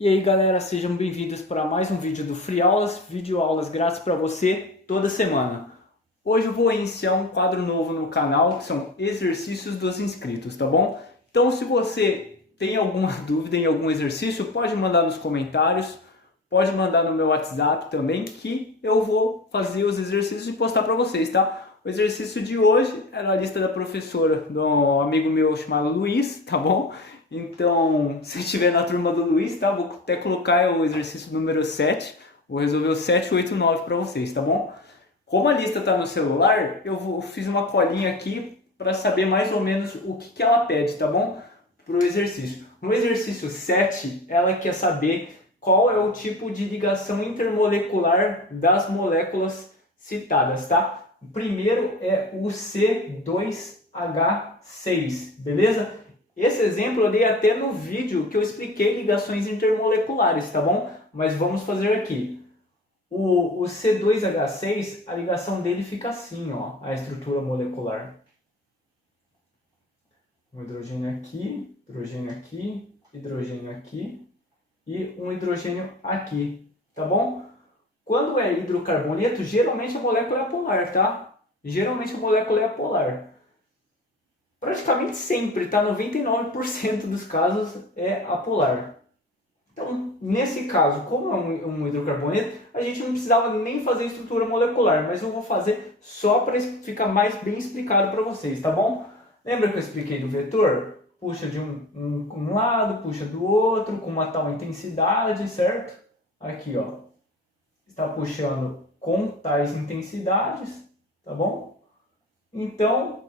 E aí galera, sejam bem-vindos para mais um vídeo do Free Aulas, vídeo aulas grátis para você toda semana. Hoje eu vou iniciar um quadro novo no canal, que são exercícios dos inscritos, tá bom? Então se você tem alguma dúvida em algum exercício, pode mandar nos comentários, pode mandar no meu WhatsApp também, que eu vou fazer os exercícios e postar para vocês, tá? O exercício de hoje era a lista da professora do amigo meu chamado Luiz, tá bom? Então, se estiver na turma do Luiz, tá? Vou até colocar o exercício número 7. Vou resolver o 7, 8 e 9 para vocês, tá bom? Como a lista está no celular, fiz uma colinha aqui para saber mais ou menos o que ela pede, tá bom? Para o exercício. No exercício 7, ela quer saber qual é o tipo de ligação intermolecular das moléculas citadas, tá? O primeiro é o C2H6, beleza? Esse exemplo eu dei até no vídeo que eu expliquei ligações intermoleculares, tá bom? Mas vamos fazer aqui. O C2H6, a ligação dele fica assim, ó, a estrutura molecular. Um hidrogênio aqui, hidrogênio aqui e um hidrogênio aqui, tá bom? Quando é hidrocarboneto, geralmente a molécula é apolar, tá? Geralmente a molécula é apolar. Praticamente sempre, tá? 99% dos casos é apolar. Então, nesse caso, como é um hidrocarboneto, a gente não precisava nem fazer estrutura molecular, mas eu vou fazer só para ficar mais bem explicado para vocês, tá bom? Lembra que eu expliquei do vetor? Puxa de um lado, puxa do outro, com uma tal intensidade, certo? Aqui, ó, está puxando com tais intensidades, tá bom? Então,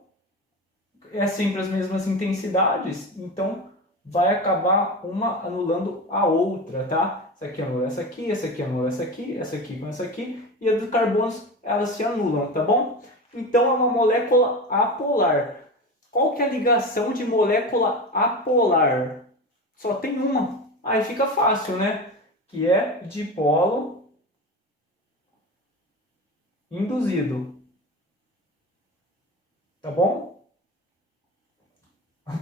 é sempre as mesmas intensidades, então vai acabar uma anulando a outra, tá? Essa aqui anula essa aqui, essa aqui anula essa aqui com essa aqui, e as dos carbonos, elas se anulam, tá bom? Então é uma molécula apolar. Qual que é a ligação de molécula apolar? Só tem uma. Aí fica fácil, né? Que é dipolo induzido. Tá bom?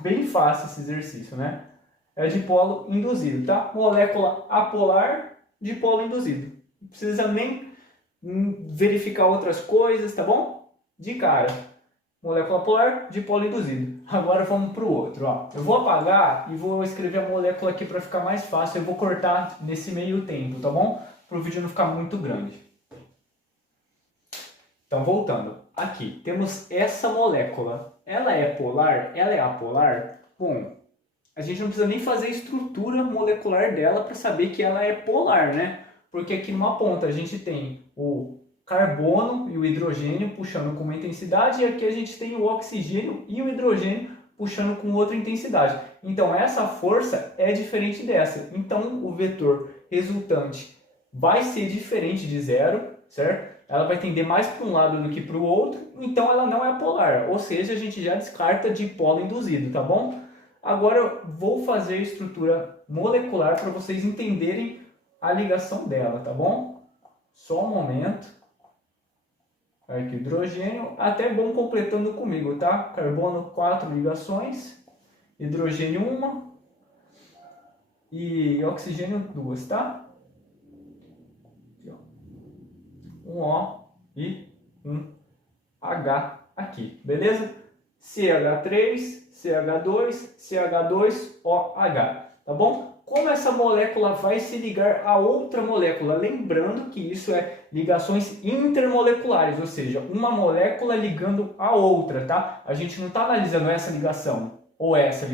Bem fácil esse exercício, né? É dipolo induzido, tá? Molécula apolar, dipolo induzido. Não precisa nem verificar outras coisas, tá bom? De cara. Molécula polar, dipolo induzido. Agora vamos para o outro, ó. Eu vou apagar e vou escrever a molécula aqui para ficar mais fácil. Eu vou cortar nesse meio tempo, tá bom? Para o vídeo não ficar muito grande. Então, voltando. Aqui, temos essa molécula. Ela é polar? Ela é apolar? Bom, a gente não precisa nem fazer a estrutura molecular dela para saber que ela é polar, né? Porque aqui numa ponta a gente tem o carbono e o hidrogênio puxando com uma intensidade, e aqui a gente tem o oxigênio e o hidrogênio puxando com outra intensidade. Então essa força é diferente dessa. Então o vetor resultante vai ser diferente de zero, certo? Ela vai tender mais para um lado do que para o outro, então ela não é polar, ou seja, a gente já descarta dipolo induzido, tá bom? Agora eu vou fazer a estrutura molecular para vocês entenderem a ligação dela, tá bom? Só um momento. Aqui hidrogênio, até bom completando comigo, tá? Carbono 4 ligações, hidrogênio 1 e oxigênio 2, tá? Um O e um H aqui, beleza? CH3, CH2, CH2OH, tá bom? Como essa molécula vai se ligar a outra molécula? Lembrando que isso é ligações intermoleculares, ou seja, uma molécula ligando a outra, tá? A gente não está analisando essa ligação, ou essa,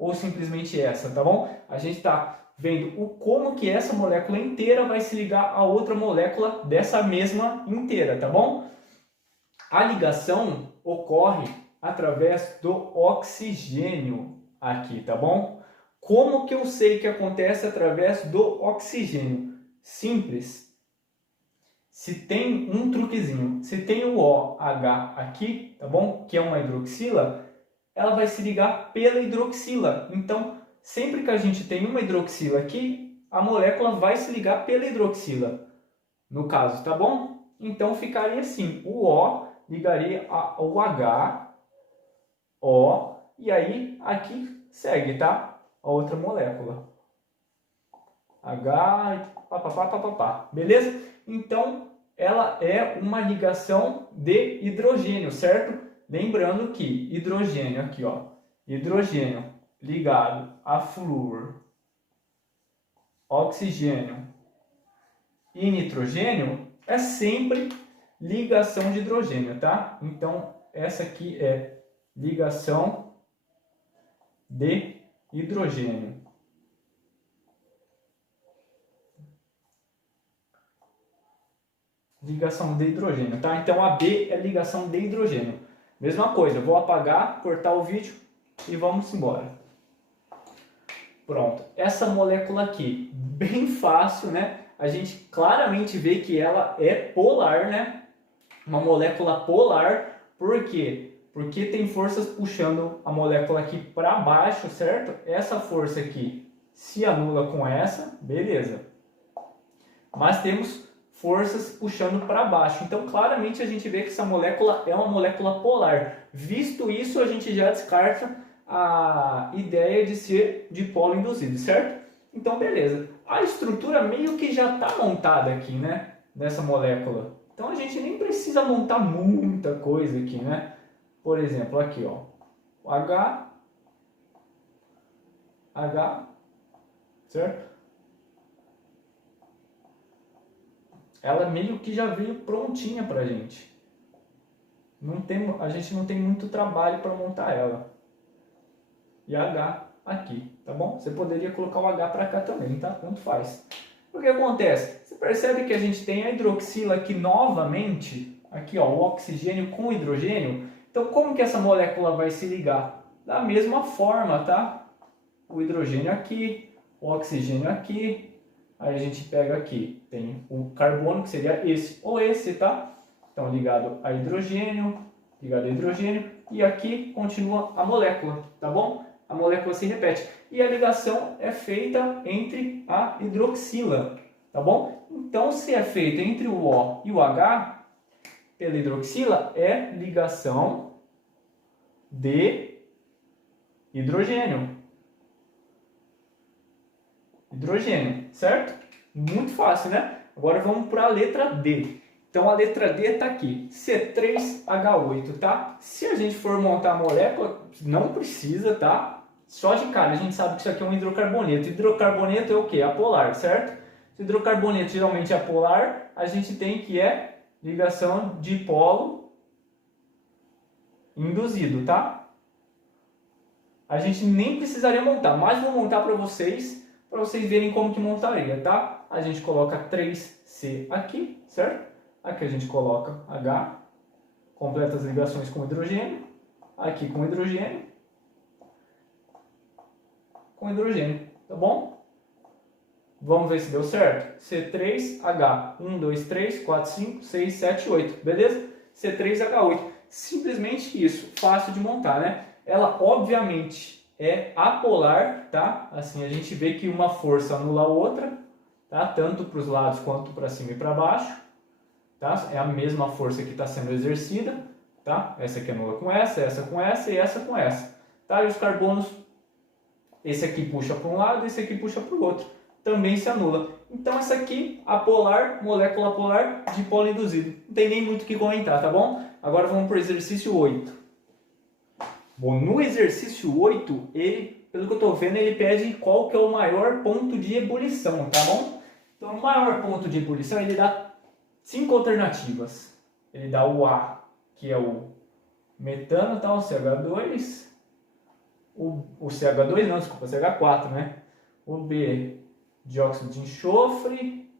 ou simplesmente essa, tá bom? A gente está vendo como que essa molécula inteira vai se ligar a outra molécula dessa mesma inteira, tá bom? A ligação ocorre através do oxigênio aqui, tá bom? Como que eu sei que acontece através do oxigênio? Simples. Se tem um truquezinho, se tem o OH aqui, tá bom? Que é uma hidroxila, ela vai se ligar pela hidroxila. Então, sempre que a gente tem uma hidroxila aqui, a molécula vai se ligar pela hidroxila, no caso, tá bom? Então, ficaria assim, o O ligaria ao H, O, e aí aqui segue, tá? A outra molécula. H, papapá, papapá, beleza? Então, ela é uma ligação de hidrogênio, certo? Lembrando que hidrogênio aqui, ó, hidrogênio ligado a flúor, oxigênio e nitrogênio é sempre ligação de hidrogênio, tá? Então, essa aqui é ligação de hidrogênio. Ligação de hidrogênio, tá? Então, a B é ligação de hidrogênio. Mesma coisa, vou apagar, cortar o vídeo e vamos embora. Pronto, essa molécula aqui, bem fácil, né? A gente claramente vê que ela é polar, né? Uma molécula polar, por quê? Porque tem forças puxando a molécula aqui para baixo, certo? Essa força aqui se anula com essa, beleza. Mas temos forças puxando para baixo. Então, claramente a gente vê que essa molécula é uma molécula polar. Visto isso, a gente já descarta a ideia de ser dipolo induzido, certo? Então, beleza. A estrutura meio que já está montada aqui, né? Nessa molécula. Então, a gente nem precisa montar muita coisa aqui, né? Por exemplo, aqui, ó. O H, certo? Ela meio que já veio prontinha pra gente. A gente não tem muito trabalho para montar ela. E H aqui, tá bom? Você poderia colocar o H para cá também, tá? Tanto faz. O que acontece? Você percebe que a gente tem a hidroxila aqui novamente, aqui ó, o oxigênio com hidrogênio. Então como que essa molécula vai se ligar? Da mesma forma, tá? O hidrogênio aqui, o oxigênio aqui. Aí a gente pega aqui, tem o carbono, que seria esse ou esse, tá? Então ligado a hidrogênio, e aqui continua a molécula, tá bom? A molécula se repete. E a ligação é feita entre a hidroxila, tá bom? Então, se é feita entre o O e o H, pela hidroxila, é ligação de hidrogênio. Certo? Muito fácil, né? Agora vamos para a letra D. Então, a letra D está aqui, C3H8, tá? Se a gente for montar a molécula, não precisa, tá? Só de cara, a gente sabe que isso aqui é um hidrocarboneto. Hidrocarboneto é o quê? Apolar, certo? Se hidrocarboneto geralmente é apolar, a gente tem que é ligação dipolo induzido, tá? A gente nem precisaria montar, mas vou montar para vocês verem como que montaria, tá? A gente coloca 3C aqui, certo? Aqui a gente coloca H, completa as ligações com hidrogênio, aqui com hidrogênio, tá bom? Vamos ver se deu certo? C3H, 1, 2, 3, 4, 5, 6, 7, 8, beleza? C3H8, simplesmente isso, fácil de montar, né? Ela, obviamente, é apolar, tá? Assim, a gente vê que uma força anula a outra, tá? Tanto para os lados quanto para cima e para baixo, tá? É a mesma força que está sendo exercida, tá? Essa aqui anula com essa com essa e essa com essa, tá? E os carbonos, esse aqui puxa para um lado, esse aqui puxa para o outro, também se anula. Então, essa aqui, apolar, molécula polar, dipolo induzido. Não tem nem muito o que comentar, tá bom? Agora vamos para o exercício 8. Bom, no exercício 8, ele, pelo que eu estou vendo, ele pede qual que é o maior ponto de ebulição, tá bom? Então, o maior ponto de ebulição, ele dá 5 alternativas. Ele dá o A, que é o metano, tá? O CH2. O CH2 não, desculpa, CH4, né? O B, dióxido de enxofre,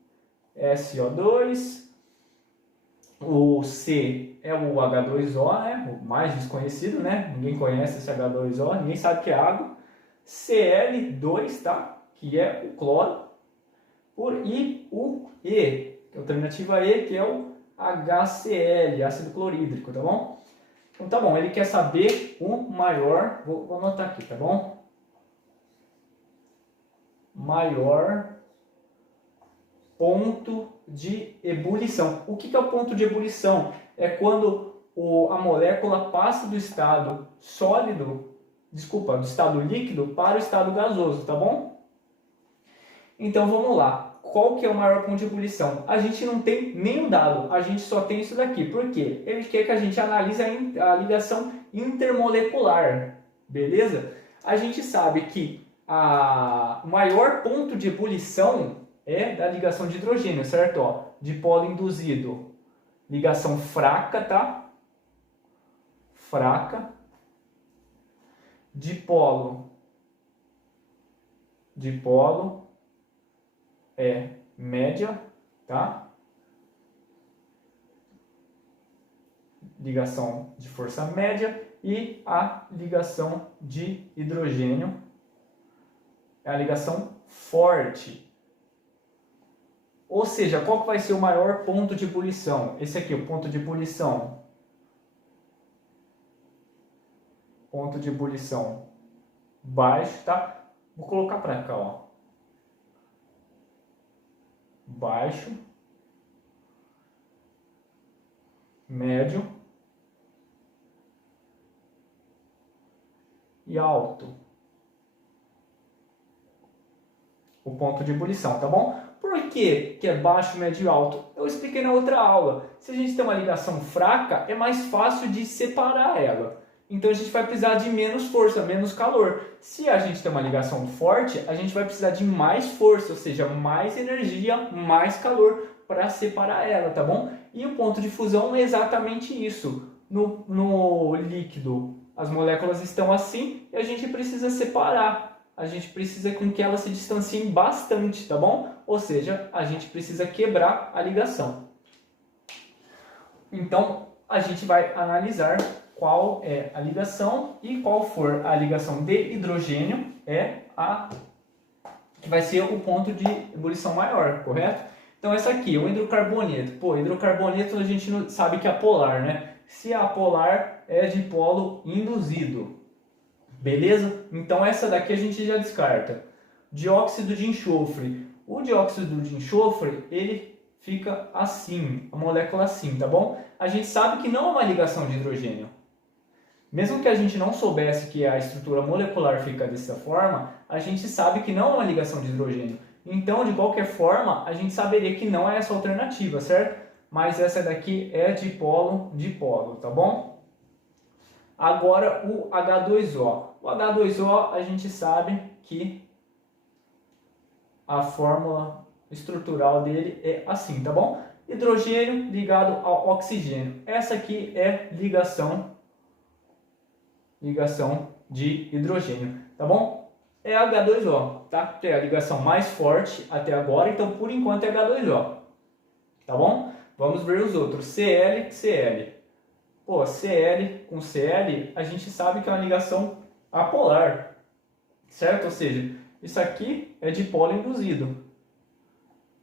SO2. O C é o H2O, né? O mais desconhecido, né? Ninguém conhece esse H2O, ninguém sabe que é água. Cl2, tá? Que é o cloro. E o E, que é a alternativa E, que é o HCl, ácido clorídrico, tá bom? Então tá bom, ele quer saber o maior, vou anotar aqui, tá bom? Maior ponto de ebulição. O que é o ponto de ebulição? É quando a molécula passa do estado sólido, do estado líquido para o estado gasoso, tá bom? Então vamos lá. Qual que é o maior ponto de ebulição? A gente não tem nenhum dado, a gente só tem isso daqui. Por quê? Ele quer que a gente analise a ligação intermolecular, beleza? A gente sabe que o maior ponto de ebulição é da ligação de hidrogênio, certo? Ó, dipolo induzido, ligação fraca, tá? Fraca. Dipolo é média, tá? Ligação de força média. E a ligação de hidrogênio é a ligação forte. Ou seja, qual que vai ser o maior ponto de ebulição? Esse aqui, o ponto de ebulição. Ponto de ebulição baixo, tá? Vou colocar para cá, ó. Baixo, médio e alto. O ponto de ebulição, tá bom? Por que é baixo, médio e alto? Eu expliquei na outra aula. Se a gente tem uma ligação fraca, é mais fácil de separar ela. Então a gente vai precisar de menos força, menos calor. Se a gente tem uma ligação forte, a gente vai precisar de mais força, ou seja, mais energia, mais calor para separar ela, tá bom? E o ponto de fusão é exatamente isso. No líquido, as moléculas estão assim e a gente precisa separar. A gente precisa com que elas se distanciem bastante, tá bom? Ou seja, a gente precisa quebrar a ligação. Então, a gente vai analisar qual é a ligação e qual for a ligação de hidrogênio é a que vai ser o ponto de ebulição maior, correto? Então essa aqui, o hidrocarboneto. Pô, hidrocarboneto a gente não sabe que é apolar, né? Se é apolar, é dipolo induzido. Beleza? Então essa daqui a gente já descarta. Dióxido de enxofre. O dióxido de enxofre, ele fica assim, a molécula assim, tá bom? A gente sabe que não é uma ligação de hidrogênio. Mesmo que a gente não soubesse que a estrutura molecular fica dessa forma, a gente sabe que não é uma ligação de hidrogênio. Então, de qualquer forma, a gente saberia que não é essa alternativa, certo? Mas essa daqui é dipolo, tá bom? Agora o H2O. O H2O a gente sabe que a fórmula estrutural dele é assim, tá bom? Hidrogênio ligado ao oxigênio. Essa aqui é ligação de hidrogênio, tá bom? É H2O, tá? É a ligação mais forte até agora, então por enquanto é H2O, tá bom? Vamos ver os outros, Cl, Cl. Pô, Cl com Cl, a gente sabe que é uma ligação apolar, certo? Ou seja, isso aqui é dipolo induzido,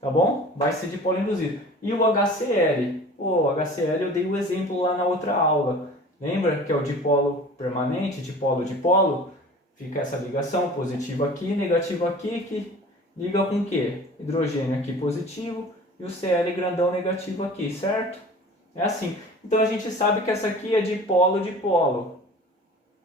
tá bom? Vai ser dipolo induzido. E o HCl? Pô, HCl eu dei o exemplo lá na outra aula. Lembra que é o dipolo permanente, dipolo-dipolo? Fica essa ligação, positivo aqui, negativo aqui, que liga com o quê? Hidrogênio aqui positivo e o Cl grandão negativo aqui, certo? É assim. Então a gente sabe que essa aqui é dipolo-dipolo,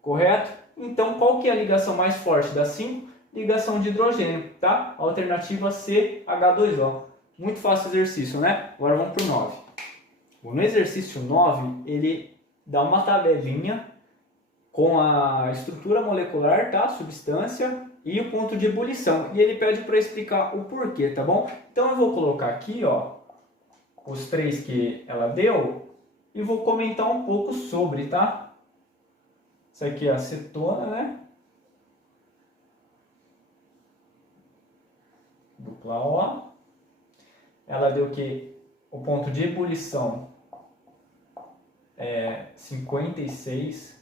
correto? Então qual que é a ligação mais forte das 5? Ligação de hidrogênio, tá? Alternativa C, H2O. Muito fácil exercício, né? Agora vamos para o 9. No exercício 9, ele dá uma tabelinha com a estrutura molecular, tá? Substância e o ponto de ebulição. E ele pede para explicar o porquê, tá bom? Então eu vou colocar aqui, ó, os 3 que ela deu e vou comentar um pouco sobre, tá? Isso aqui é acetona, né? Dupla O. Ela deu que o ponto de ebulição é 56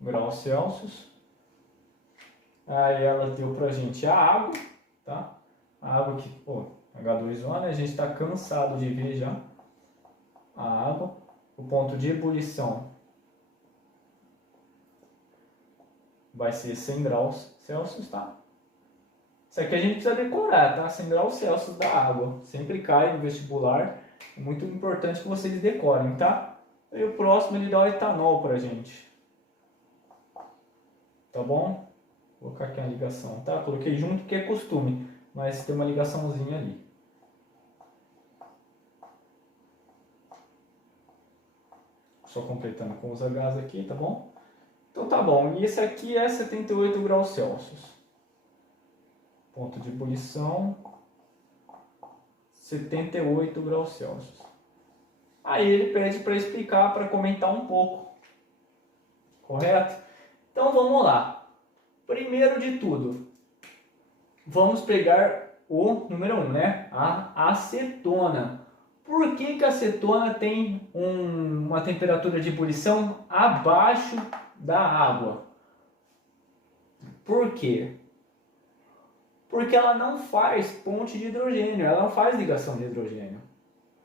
graus Celsius. Aí ela deu pra gente a água, tá? A água que, pô, H2O, né? A gente tá cansado de ver já. A água. O ponto de ebulição vai ser 100 graus Celsius, tá? Isso aqui a gente precisa decorar, tá? 100 graus Celsius da água. Sempre cai no vestibular. É muito importante que vocês decorem, tá? E o próximo ele dá o etanol pra gente. Tá bom? Vou colocar aqui uma ligação, tá? Coloquei junto porque é costume, mas tem uma ligaçãozinha ali. Só completando com os H's aqui, tá bom? Então tá bom, e esse aqui é 78 graus Celsius. Ponto de ebulição, 78 graus Celsius. Aí ele pede para explicar, para comentar um pouco. Correto? Então vamos lá. Primeiro de tudo, vamos pegar o número 1, né? A acetona. Por que que a acetona tem uma temperatura de ebulição abaixo da água? Por quê? Porque ela não faz ponte de hidrogênio, ela não faz ligação de hidrogênio.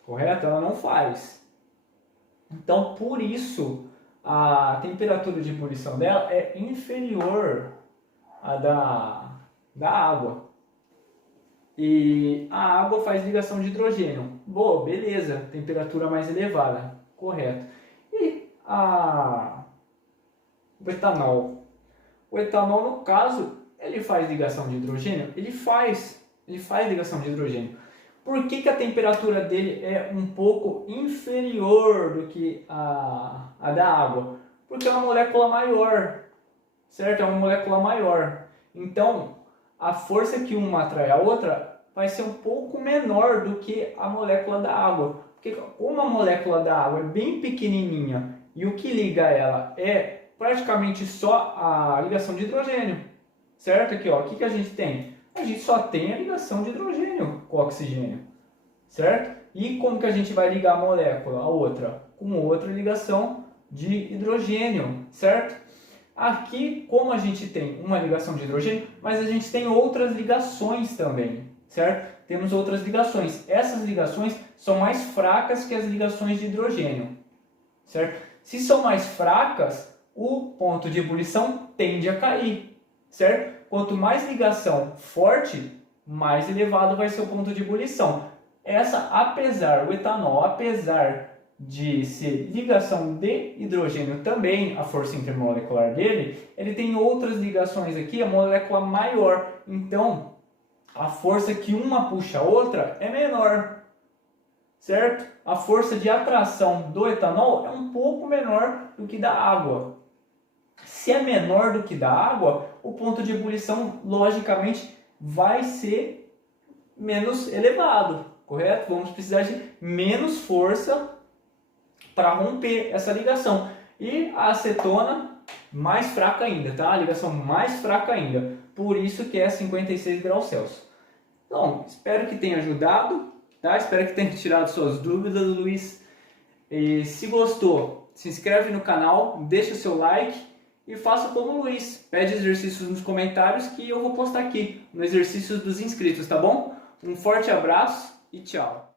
Correto? Ela não faz. Então, por isso, a temperatura de ebulição dela é inferior à da água. E a água faz ligação de hidrogênio. Boa, beleza, temperatura mais elevada. Correto. E o etanol? O etanol, no caso, ele faz ligação de hidrogênio? Ele faz ligação de hidrogênio. Por que que a temperatura dele é um pouco inferior do que a da água? Porque é uma molécula maior, certo? É uma molécula maior. Então, a força que uma atrai a outra vai ser um pouco menor do que a molécula da água. Porque como a molécula da água é bem pequenininha e o que liga ela é praticamente só a ligação de hidrogênio, certo? Aqui, ó, o que que a gente tem? A gente só tem a ligação de hidrogênio com oxigênio, certo? E como que a gente vai ligar a molécula a outra? Com outra ligação de hidrogênio, certo? Aqui, como a gente tem uma ligação de hidrogênio, mas a gente tem outras ligações também, certo? Temos outras ligações. Essas ligações são mais fracas que as ligações de hidrogênio, certo? Se são mais fracas, o ponto de ebulição tende a cair, certo? Quanto mais ligação forte, mais elevado vai ser o ponto de ebulição. O etanol, apesar de ser ligação de hidrogênio também, a força intermolecular dele, ele tem outras ligações aqui, a molécula maior. Então, a força que uma puxa a outra é menor, certo? A força de atração do etanol é um pouco menor do que da água. Se é menor do que da água, o ponto de ebulição, logicamente, vai ser menos elevado, correto? Vamos precisar de menos força para romper essa ligação. E a acetona, mais fraca ainda, tá? A ligação mais fraca ainda. Por isso que é 56 graus Celsius. Então, espero que tenha ajudado, tá? Espero que tenha tirado suas dúvidas, Luiz. E se gostou, se inscreve no canal, deixa o seu like e faça como o Luiz. Pede exercícios nos comentários que eu vou postar aqui, no exercícios dos inscritos, tá bom? Um forte abraço e tchau!